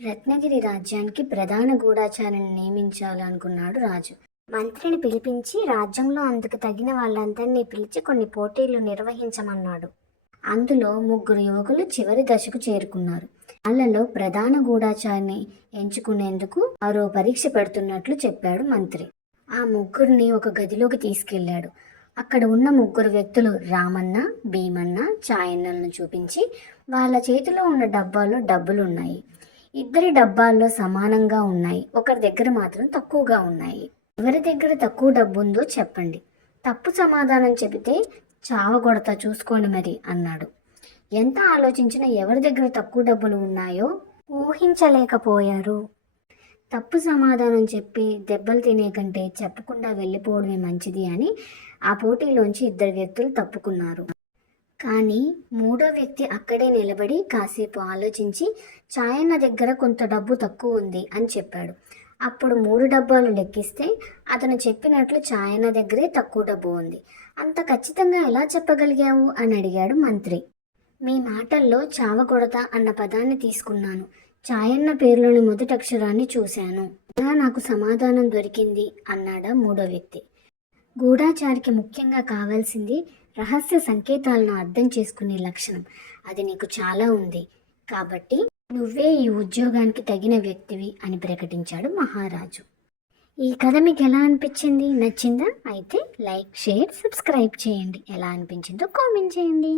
రత్నగిరి రాజ్యానికి ప్రధాన గూఢచారిని నియమించాలనుకున్నాడు రాజు. మంత్రిని పిలిపించి రాజ్యంలో అందుకు తగిన వాళ్ళందరినీ పిలిచి కొన్ని పోటీలు నిర్వహించమన్నాడు. అందులో 3 యువకులు చివరి దశకు చేరుకున్నారు. వాళ్ళలో ప్రధాన గూఢచారిని ఎంచుకునేందుకు మరో పరీక్ష పెడుతున్నట్లు చెప్పాడు మంత్రి. ఆ ముగ్గురిని ఒక గదిలోకి తీసుకెళ్లాడు. అక్కడ ఉన్న 3 వ్యక్తులు రామన్న, భీమన్న, చాయన్నలను చూపించి వాళ్ళ చేతిలో ఉన్న డబ్బాలో డబ్బులున్నాయి. ఇద్దరి డబ్బాల్లో సమానంగా ఉన్నాయి. ఒకరి దగ్గర మాత్రం తక్కువగా ఉన్నాయి. ఎవరి దగ్గర తక్కువ డబ్బు ఉందో చెప్పండి. తప్పు సమాధానం చెబితే చావగొడతా చూసుకోండి మరి అన్నాడు. ఎంత ఆలోచించినా ఎవరి దగ్గర తక్కువ డబ్బులు ఉన్నాయో ఊహించలేకపోయారు. తప్పు సమాధానం చెప్పి దెబ్బలు తినే కంటే చెప్పకుండా వెళ్ళిపోవడమే మంచిది అని ఆ పోటీలోంచి 2 వ్యక్తులు తప్పుకున్నారు. కానీ 3వ వ్యక్తి అక్కడే నిలబడి కాసేపు ఆలోచించి చాయన్న దగ్గర కొంత డబ్బు తక్కువ ఉంది అని చెప్పాడు. అప్పుడు 3 డబ్బాలు లెక్కిస్తే అతను చెప్పినట్లు చాయన్న దగ్గరే తక్కువ డబ్బు ఉంది. అంత ఖచ్చితంగా ఎలా చెప్పగలిగావు అని అడిగాడు మంత్రి. మీ మాటల్లో చావకొడతా అన్న పదాన్ని తీసుకున్నాను. చాయన్న పేరులోని మొదటి అక్షరాన్ని చూశాను. అలా నాకు సమాధానం దొరికింది అన్నాడా 3వ వ్యక్తి. గూఢాచారికి ముఖ్యంగా కావాల్సింది రహస్య సంకేతాలను అర్థం చేసుకునే లక్షణం. అది నీకు చాలా ఉంది. కాబట్టి నువ్వే ఈ ఉద్యోగానికి తగిన వ్యక్తివి అని ప్రకటించాడు మహారాజు. ఈ కథ మీకు ఎలా అనిపించింది? నచ్చిందా? అయితే లైక్, షేర్, సబ్స్క్రైబ్ చేయండి. ఎలా అనిపించిందో కామెంట్ చేయండి.